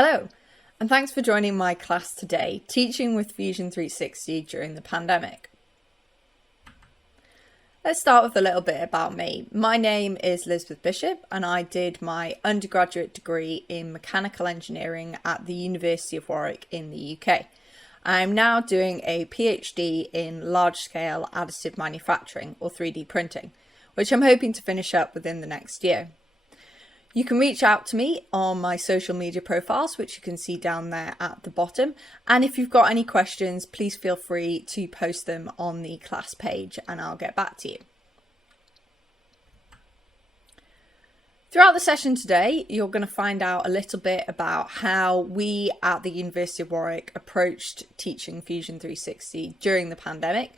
Hello, and thanks for joining my class today, Teaching with Fusion 360 during the pandemic. Let's start with a little bit about me. My name is Elizabeth Bishop and I did my undergraduate degree in mechanical engineering at the University of Warwick in the UK. I'm now doing a PhD in large-scale additive manufacturing or 3D printing, which I'm hoping to finish up within the next year. You can reach out to me on my social media profiles, which you can see down there at the bottom. And if you've got any questions, please feel free to post them on the class page and I'll get back to you. Throughout the session today, you're going to find out a little bit about how we at the University of Warwick approached teaching Fusion 360 during the pandemic,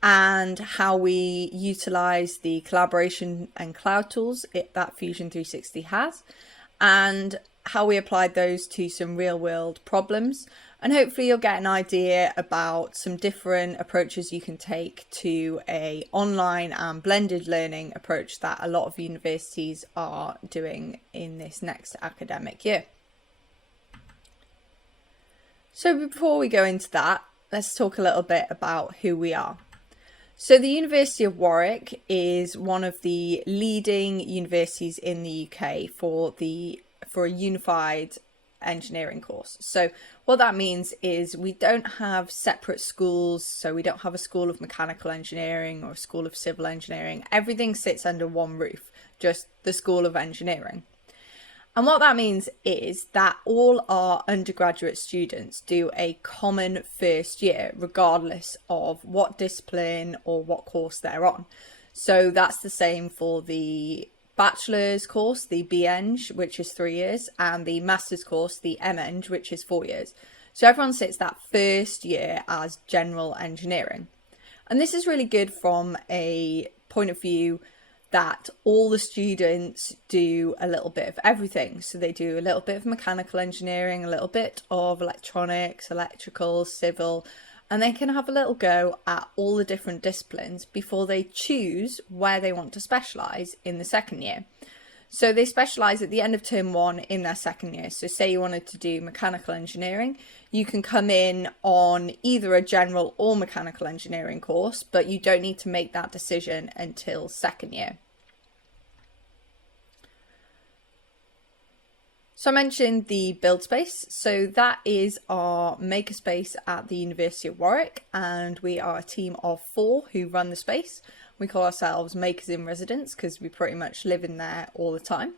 and how we utilise the collaboration and cloud tools that Fusion 360 has, and how we applied those to some real-world problems. And hopefully you'll get an idea about some different approaches you can take to an online and blended learning approach that a lot of universities are doing in this next academic year. So before we go into that, let's talk a little bit about who we are. So the University of Warwick is one of the leading universities in the UK for a unified engineering course. So what that means is we don't have separate schools. So we don't have a school of mechanical engineering or a school of civil engineering. Everything sits under one roof, just the School of Engineering. And what that means is that all our undergraduate students do a common first year, regardless of what discipline or what course they're on. So that's the same for the bachelor's course, the BEng, which is 3 years, and the master's course, the MEng, which is 4 years. So everyone sits that first year as general engineering. And this is really good from a point of view that all the students do a little bit of everything. So they do a little bit of mechanical engineering, a little bit of electronics, electrical, civil, and they can have a little go at all the different disciplines before they choose where they want to specialise in the second year. So they specialise at the end of term 1 in their second year. So say you wanted to do mechanical engineering, you can come in on either a general or mechanical engineering course, but you don't need to make that decision until second year. So I mentioned the build space. So that is our makerspace at the University of Warwick, and we are a team of 4 who run the space. We call ourselves Makers in Residence because we pretty much live in there all the time.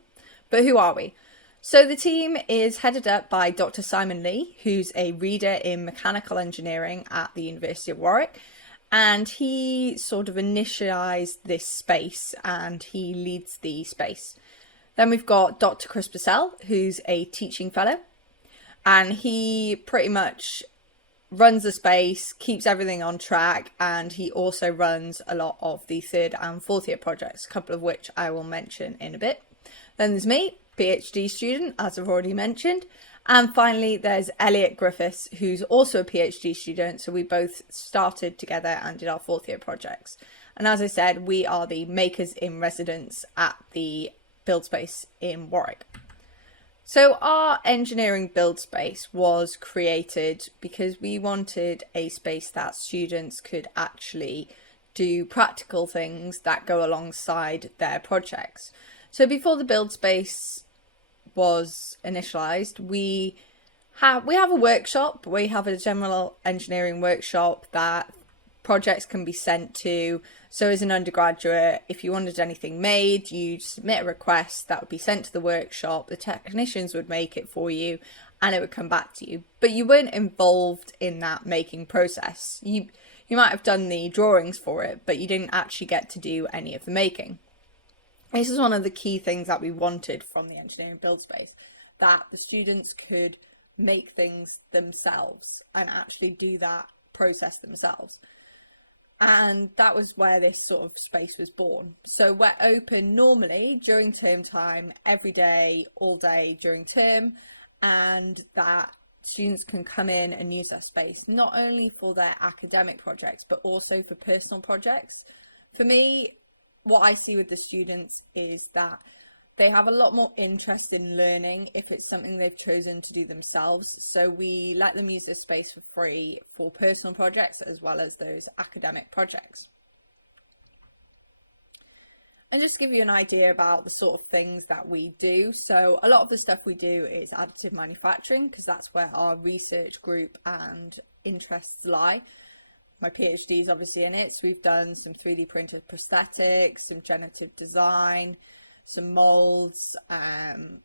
But who are we? So the team is headed up by Dr. Simon Lee, who's a reader in mechanical engineering at the University of Warwick. And he sort of initialised this space and he leads the space. Then we've got Dr. Chris Purcell, who's a teaching fellow. And he pretty much runs the space, keeps everything on track, and he also runs a lot of the 3rd and 4th year projects, a couple of which I will mention in a bit. Then there's me, PhD student, as I've already mentioned. And finally, there's Elliot Griffiths, who's also a PhD student. So we both started together and did our 4th year projects. And as I said, we are the Makers in Residence at the Build Space in Warwick. So our engineering build space was created because we wanted a space that students could actually do practical things that go alongside their projects. So before the build space was initialized, we have a workshop. We have a general engineering workshop that projects can be sent to. So as an undergraduate, if you wanted anything made, you'd submit a request that would be sent to the workshop. The technicians would make it for you and it would come back to you. But you weren't involved in that making process. You might have done the drawings for it, but you didn't actually get to do any of the making. This is one of the key things that we wanted from the engineering build space, that the students could make things themselves and actually do that process themselves. And that was where this sort of space was born. So we're open normally during term time, every day, all day during term, and that students can come in and use that space, not only for their academic projects, but also for personal projects. For me, what I see with the students is that they have a lot more interest in learning if it's something they've chosen to do themselves. So we let them use this space for free for personal projects as well as those academic projects. And just to give you an idea about the sort of things that we do. So a lot of the stuff we do is additive manufacturing, because that's where our research group and interests lie. My PhD is obviously in it. So we've done some 3D printed prosthetics, some generative design, some molds, and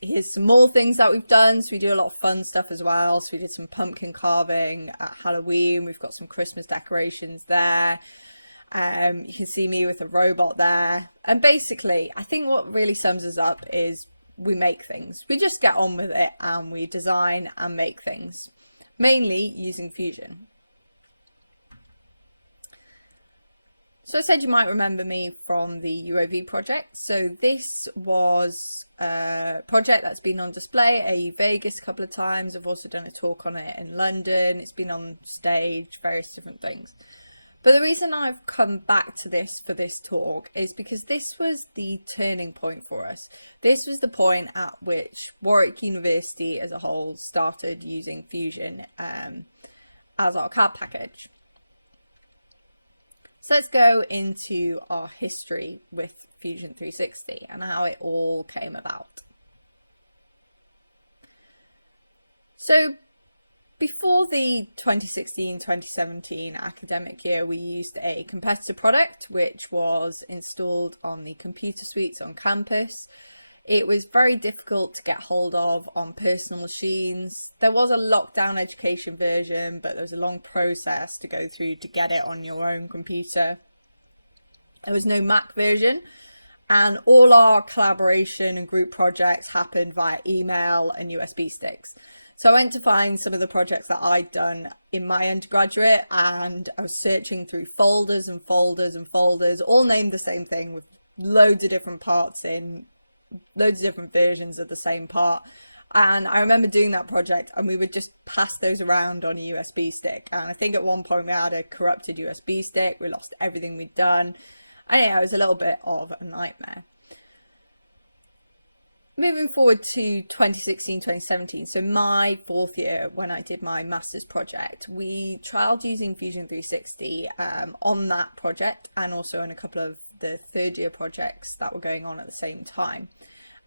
here's some more things that we've done. So we do a lot of fun stuff as well. So we did some pumpkin carving at Halloween. We've got some Christmas decorations there. You can see me with a robot there. And basically, I think what really sums us up is we make things. We just get on with it and we design and make things, mainly using Fusion. So I said you might remember me from the UAV project. So this was a project that's been on display at AU Vegas a couple of times. I've also done a talk on it in London. It's been on stage, various different things. But the reason I've come back to this for this talk is because this was the turning point for us. This was the point at which Warwick University as a whole started using Fusion as our CAD package. So let's go into our history with Fusion 360 and how it all came about. So before the 2016-2017 academic year, we used a competitor product which was installed on the computer suites on campus. It was very difficult to get hold of on personal machines. There was a lockdown education version, but there was a long process to go through to get it on your own computer. There was no Mac version, and all our collaboration and group projects happened via email and USB sticks. So I went to find some of the projects that I'd done in my undergraduate, and I was searching through folders and folders and folders, all named the same thing with loads of different parts in, loads of different versions of the same part. And I remember doing that project and we would just pass those around on a USB stick. And I think at one point we had a corrupted USB stick. We lost everything we'd done. And yeah, it was a little bit of a nightmare. Moving forward to 2016-2017, so my fourth year when I did my master's project, we trialled using Fusion 360 on that project and also on a couple of the third year projects that were going on at the same time.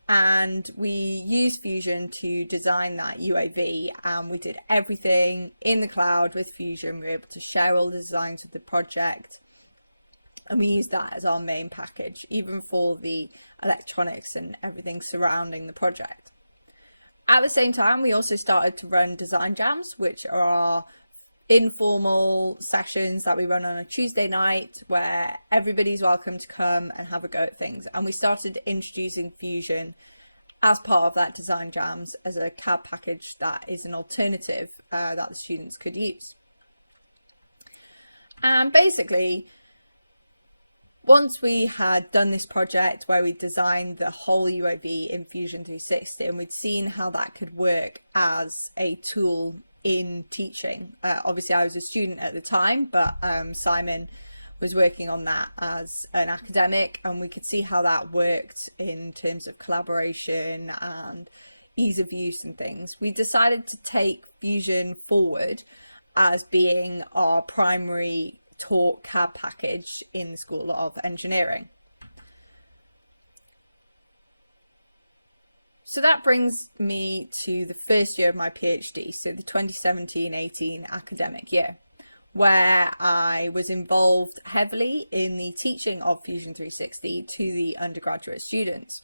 And we used Fusion to design that UAV, and we did everything in the cloud with Fusion. We were able to share all the designs with the project. And we use that as our main package, even for the electronics and everything surrounding the project. At the same time, we also started to run design jams, which are our informal sessions that we run on a Tuesday night where everybody's welcome to come and have a go at things. And we started introducing Fusion as part of that design jams as a CAD package that is an alternative that the students could use. And basically, once we had done this project where we designed the whole UAV in Fusion 360 and we'd seen how that could work as a tool in teaching. Obviously, I was a student at the time, but Simon was working on that as an academic, and we could see how that worked in terms of collaboration and ease of use and things. We decided to take Fusion forward as being our primary taught CAD package in the School of Engineering. So that brings me to the first year of my PhD, so the 2017-18 academic year, where I was involved heavily in the teaching of Fusion 360 to the undergraduate students.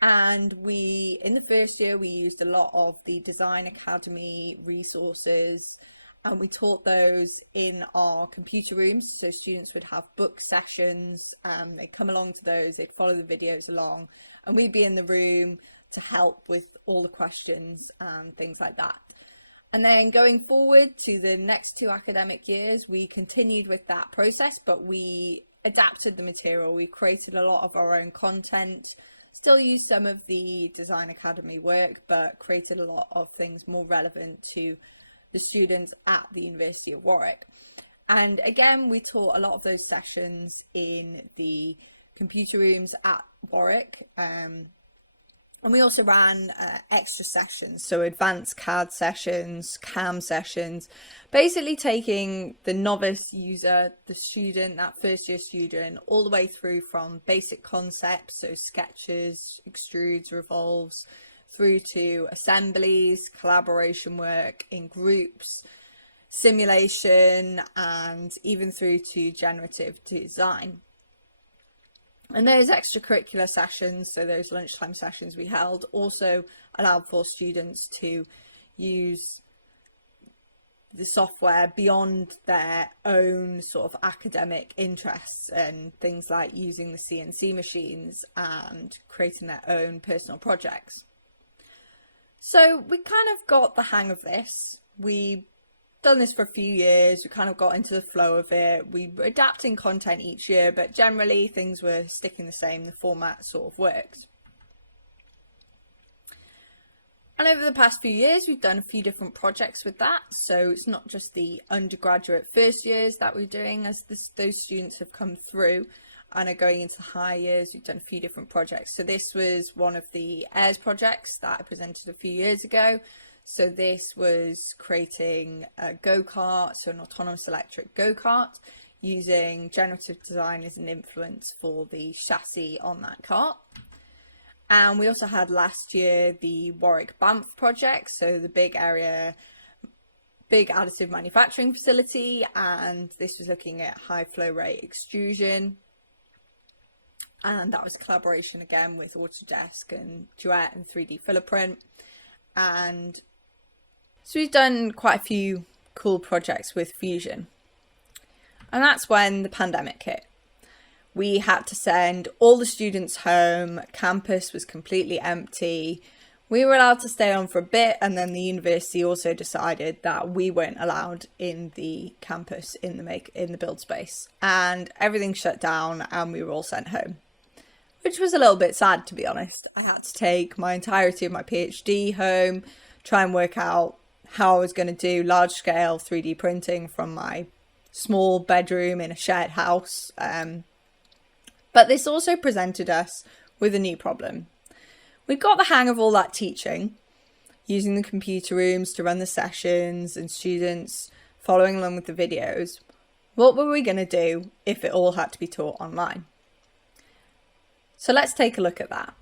And in the first year, we used a lot of the Design Academy resources, and we taught those in our computer rooms. So students would have book sessions, they'd come along to those, they'd follow the videos along, and we'd be in the room to help with all the questions and things like that. And then going forward to the next two academic years, we continued with that process, but we adapted the material. We created a lot of our own content, still used some of the Design Academy work, but created a lot of things more relevant to the students at the University of Warwick. And again, we taught a lot of those sessions in the computer rooms at Warwick. And we also ran extra sessions, so advanced CAD sessions, CAM sessions, basically taking the novice user, the student, that first year student, all the way through from basic concepts, so sketches, extrudes, revolves, through to assemblies, collaboration work in groups, simulation, and even through to generative design. And those extracurricular sessions, so those lunchtime sessions we held, also allowed for students to use the software beyond their own sort of academic interests, and things like using the CNC machines and creating their own personal projects. So we kind of got the hang of this. We done this for a few years. We kind of got into the flow of it. We were adapting content each year, but generally things were sticking the same. The format sort of worked. And over the past few years, we've done a few different projects with that. So it's not just the undergraduate first years that we're doing as those students have come through and are going into higher years. We've done a few different projects. So this was one of the AIRS projects that I presented a few years ago. So this was creating a go-kart, so an autonomous electric go-kart, using generative design as an influence for the chassis on that kart. And we also had last year the Warwick Banff project, so the big additive manufacturing facility, and this was looking at high flow rate extrusion. And that was a collaboration again with Autodesk and Duet and 3D Filoprint. And so we've done quite a few cool projects with Fusion. And that's when the pandemic hit. We had to send all the students home. Campus was completely empty. We were allowed to stay on for a bit, and then the university also decided that we weren't allowed in the campus in the build space, and everything shut down and we were all sent home, which was a little bit sad, to be honest. I had to take my entirety of my PhD home, try and work out how I was going to do large scale 3D printing from my small bedroom in a shared house. But this also presented us with a new problem. We got the hang of all that teaching, using the computer rooms to run the sessions and students following along with the videos. What were we going to do if it all had to be taught online? So let's take a look at that.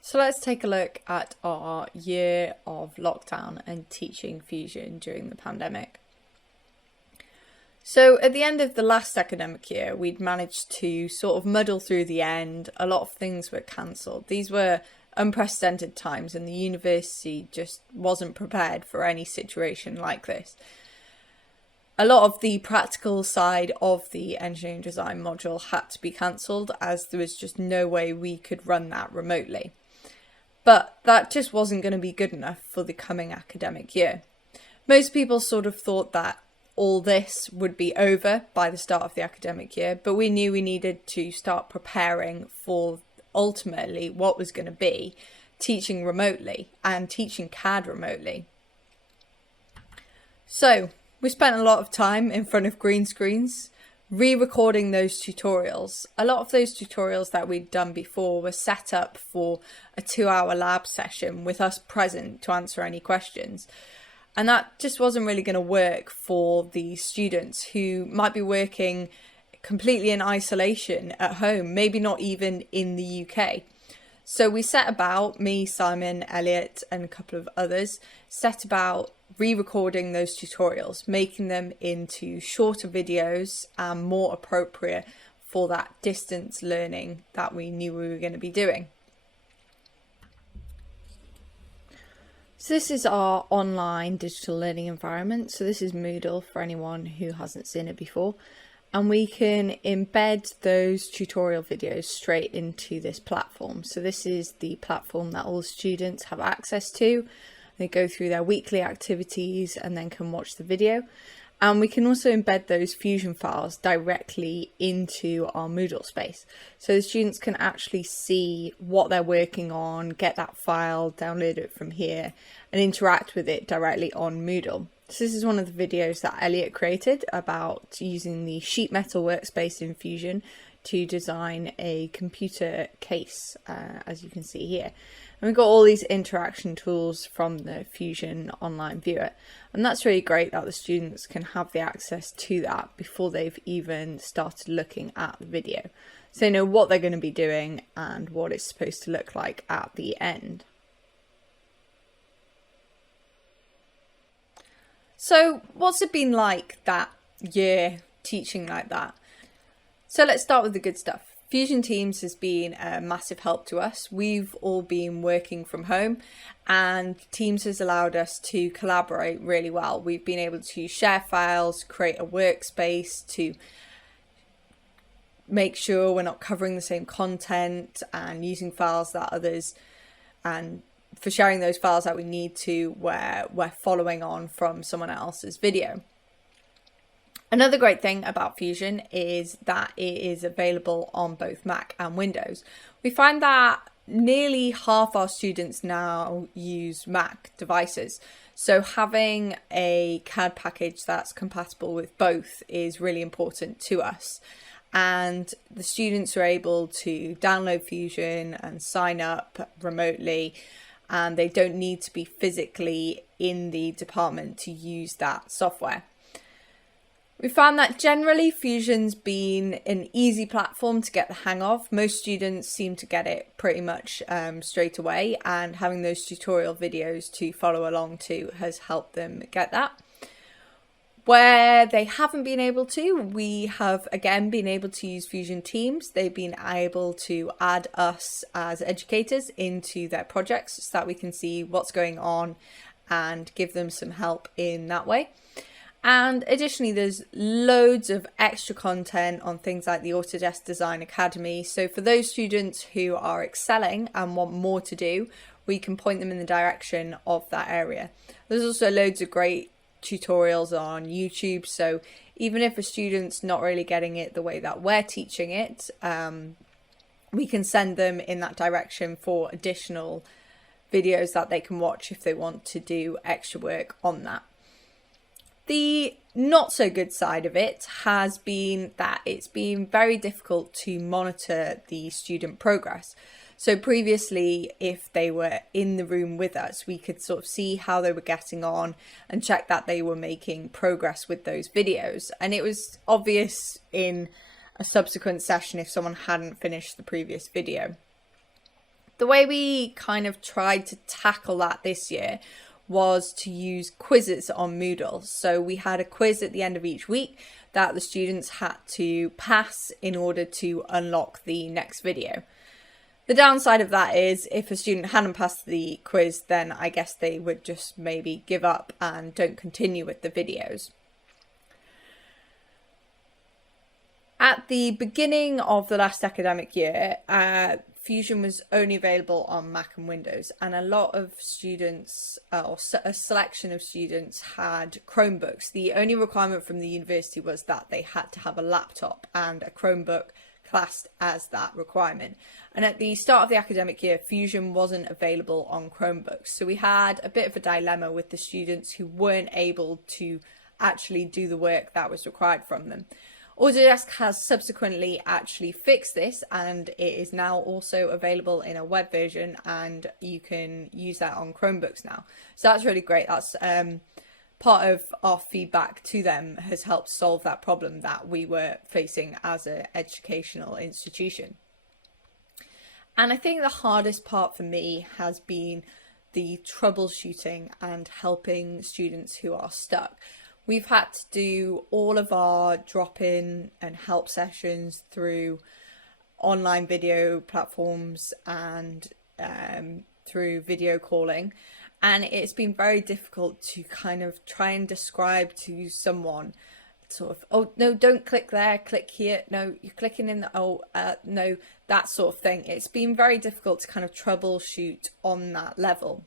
So let's take a look at our year of lockdown and teaching Fusion during the pandemic. So at the end of the last academic year, we'd managed to sort of muddle through the end. A lot of things were cancelled. These were unprecedented times, and the university just wasn't prepared for any situation like this. A lot of the practical side of the engineering design module had to be cancelled, as there was just no way we could run that remotely. But that just wasn't going to be good enough for the coming academic year. Most people sort of thought that all this would be over by the start of the academic year, but we knew we needed to start preparing for ultimately what was going to be teaching remotely and teaching CAD remotely. So we spent a lot of time in front of green screens, re-recording those tutorials. A lot of those tutorials that we'd done before were set up for a 2-hour lab session with us present to answer any questions. And that just wasn't really going to work for the students who might be working completely in isolation at home, maybe not even in the UK. So we set about, me, Simon, Elliot, and a couple of others, set about re-recording those tutorials, making them into shorter videos and more appropriate for that distance learning that we knew we were going to be doing. So this is our online digital learning environment. So this is Moodle for anyone who hasn't seen it before. And we can embed those tutorial videos straight into this platform. So this is the platform that all students have access to. They go through their weekly activities and then can watch the video. And we can also embed those Fusion files directly into our Moodle space. So the students can actually see what they're working on, get that file, download it from here, and interact with it directly on Moodle. So this is one of the videos that Elliot created about using the sheet metal workspace in Fusion to design a computer case, as you can see here. And we've got all these interaction tools from the Fusion online viewer. And that's really great that the students can have the access to that before they've even started looking at the video. So they know what they're going to be doing and what it's supposed to look like at the end. So what's it been like that year teaching like that? So let's start with the good stuff. Fusion Teams has been a massive help to us. We've all been working from home and Teams has allowed us to collaborate really well. We've been able to share files, create a workspace to make sure we're not covering the same content and using files that others, and for sharing those files that we need to where we're following on from someone else's video. Another great thing about Fusion is that it is available on both Mac and Windows. We find that nearly half our students now use Mac devices. So having a CAD package that's compatible with both is really important to us. And the students are able to download Fusion and sign up remotely, and they don't need to be physically in the department to use that software. We found that generally Fusion's been an easy platform to get the hang of. Most students seem to get it pretty much straight away, and having those tutorial videos to follow along to has helped them get that. Where they haven't been able to, we have again been able to use Fusion Teams. They've been able to add us as educators into their projects so that we can see what's going on and give them some help in that way. And additionally, there's loads of extra content on things like the Autodesk Design Academy. So for those students who are excelling and want more to do, we can point them in the direction of that area. There's also loads of great tutorials on YouTube. So even if a student's not really getting it the way that we're teaching it, we can send them in that direction for additional videos that they can watch if they want to do extra work on that. The not so good side of it has been that it's been very difficult to monitor the student progress. So previously, if they were in the room with us, we could sort of see how they were getting on and check that they were making progress with those videos. And it was obvious in a subsequent session if someone hadn't finished the previous video. The way we kind of tried to tackle that this year was to use quizzes on Moodle. So we had a quiz at the end of each week that the students had to pass in order to unlock the next video. The downside of that is if a student hadn't passed the quiz, then I guess they would just maybe give up and don't continue with the videos. At the beginning of the last academic year, Fusion was only available on Mac and Windows, and a lot of students, or a selection of students, had Chromebooks. The only requirement from the university was that they had to have a laptop, and a Chromebook classed as that requirement. And at the start of the academic year, Fusion wasn't available on Chromebooks. So we had a bit of a dilemma with the students who weren't able to actually do the work that was required from them. Autodesk has subsequently actually fixed this, and it is now also available in a web version, and you can use that on Chromebooks now. So that's really great. That's part of our feedback to them has helped solve that problem that we were facing as an educational institution. And I think the hardest part for me has been the troubleshooting and helping students who are stuck. We've had to do all of our drop-in and help sessions through online video platforms and through video calling. And it's been very difficult to kind of try and describe to someone sort of, oh, no, don't click there, click here. No, you're clicking in the, no, that sort of thing. It's been very difficult to kind of troubleshoot on that level.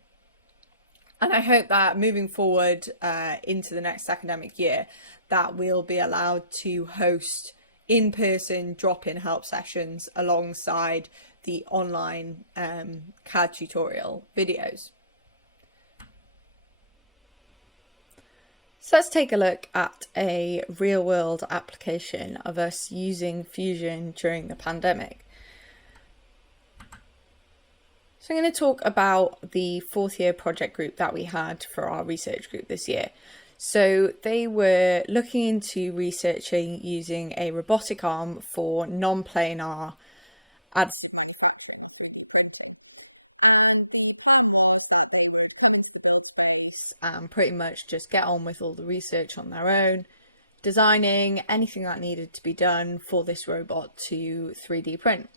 And I hope that moving forward into the next academic year, that we'll be allowed to host in-person drop-in help sessions alongside the online CAD tutorial videos. So let's take a look at a real-world application of us using Fusion during the pandemic. So I'm going to talk about the fourth year project group that we had for our research group this year. So they were looking into researching using a robotic arm for non-planar additive manufacturing or 3D printing. And the plan was that they would come into the build space and pretty much just get on with all the research on their own, designing anything that needed to be done for this robot to 3D print.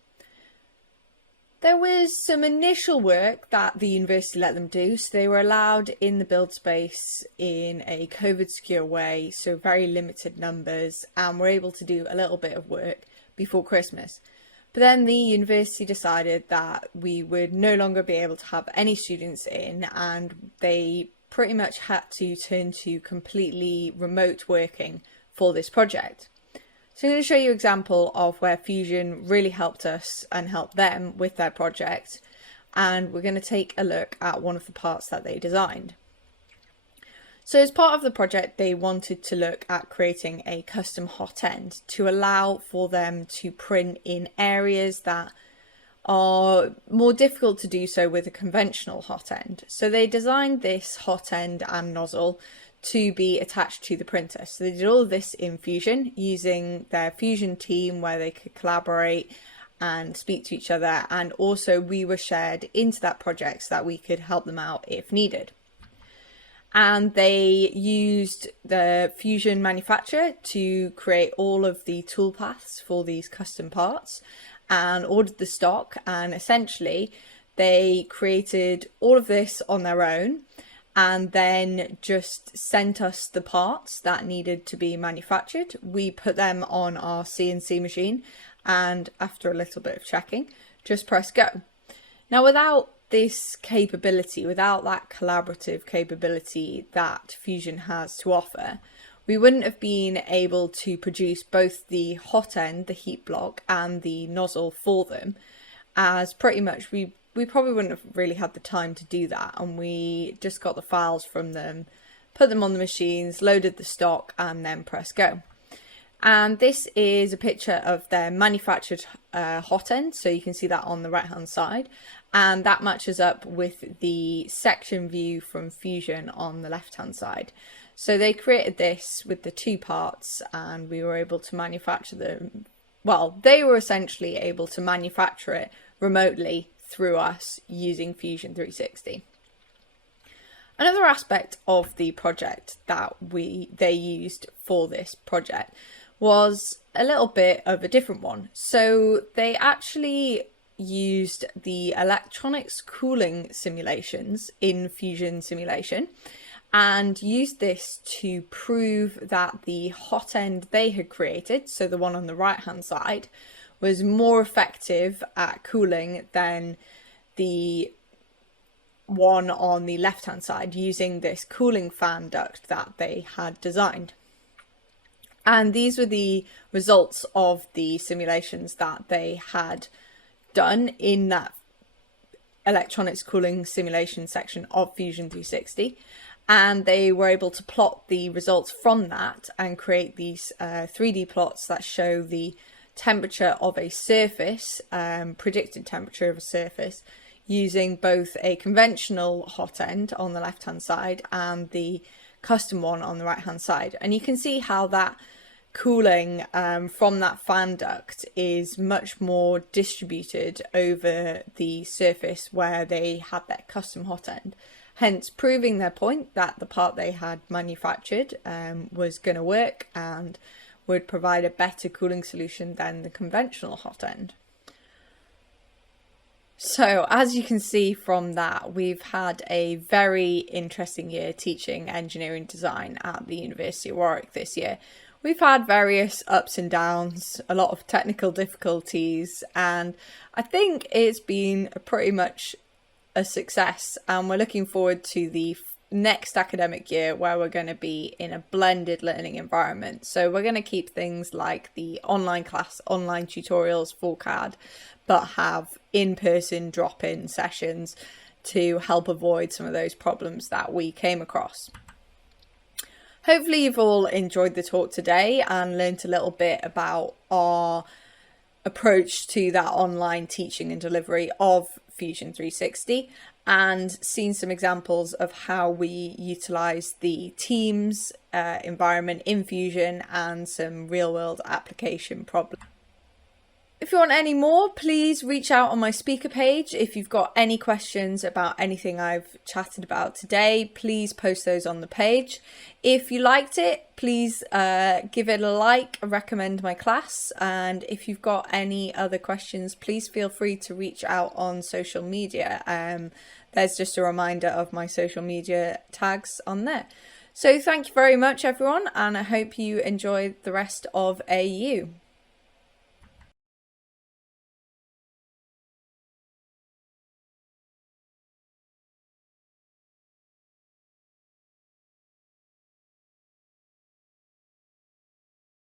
There was some initial work that the university let them do, so they were allowed in the build space in a COVID secure way, so very limited numbers, and were able to do a little bit of work before Christmas. But then the university decided that we would no longer be able to have any students in, and they pretty much had to turn to completely remote working for this project. So I'm going to show you an example of where Fusion really helped us and helped them with their project, and we're going to take a look at one of the parts that they designed. So as part of the project, they wanted to look at creating a custom hot end to allow for them to print in areas that are more difficult to do so with a conventional hot end. So they designed this hot end and nozzle to be attached to the printer. So they did all of this in Fusion using their Fusion team where they could collaborate and speak to each other, and also we were shared into that project so that we could help them out if needed. And they used the Fusion manufacturer to create all of the toolpaths for these custom parts and ordered the stock, and essentially they created all of this on their own and then just sent us the parts that needed to be manufactured. We put them on our CNC machine, and after a little bit of checking, just press go. Now, without this capability, without that collaborative capability that Fusion has to offer, we wouldn't have been able to produce both the hot end, the heat block, and the nozzle for them, as pretty much we probably wouldn't have really had the time to do that, and we just got the files from them, put them on the machines, loaded the stock, and then press go. And this is a picture of their manufactured hot end, so you can see that on the right hand side, and that matches up with the section view from Fusion on the left hand side. So they created this with the two parts, and we were able to manufacture them. Well, they were essentially able to manufacture it remotely through us using Fusion 360. Another aspect of the project that they used for this project was a little bit of a different one. So they actually used the electronics cooling simulations in Fusion Simulation and used this to prove that the hot end they had created, so the one on the right hand side, was more effective at cooling than the one on the left hand side, using this cooling fan duct that they had designed. And these were the results of the simulations that they had done in that electronics cooling simulation section of Fusion 360. And they were able to plot the results from that and create these 3D plots that show the temperature of a surface, predicted temperature of a surface, using both a conventional hot end on the left hand side and the custom one on the right hand side. And you can see how that cooling from that fan duct is much more distributed over the surface where they had their custom hot end, hence proving their point that the part they had manufactured was going to work and would provide a better cooling solution than the conventional hot end. So as you can see from that, we've had a very interesting year teaching engineering design at the University of Warwick this year. We've had various ups and downs, a lot of technical difficulties, and I think it's been pretty much a success, and we're looking forward to the next academic year where we're going to be in a blended learning environment. So we're going to keep things like the online class, online tutorials for CAD, but have in-person drop-in sessions to help avoid some of those problems that we came across. Hopefully you've all enjoyed the talk today and learnt a little bit about our approach to that online teaching and delivery of Fusion 360 and seen some examples of how we utilize the Teams environment in Fusion and some real-world application problems. If you want any more, please reach out on my speaker page. If you've got any questions about anything I've chatted about today, please post those on the page. If you liked it, please give it a like, recommend my class. And if you've got any other questions, please feel free to reach out on social media. There's just a reminder of my social media tags on there. So thank you very much, everyone, and I hope you enjoy the rest of AU.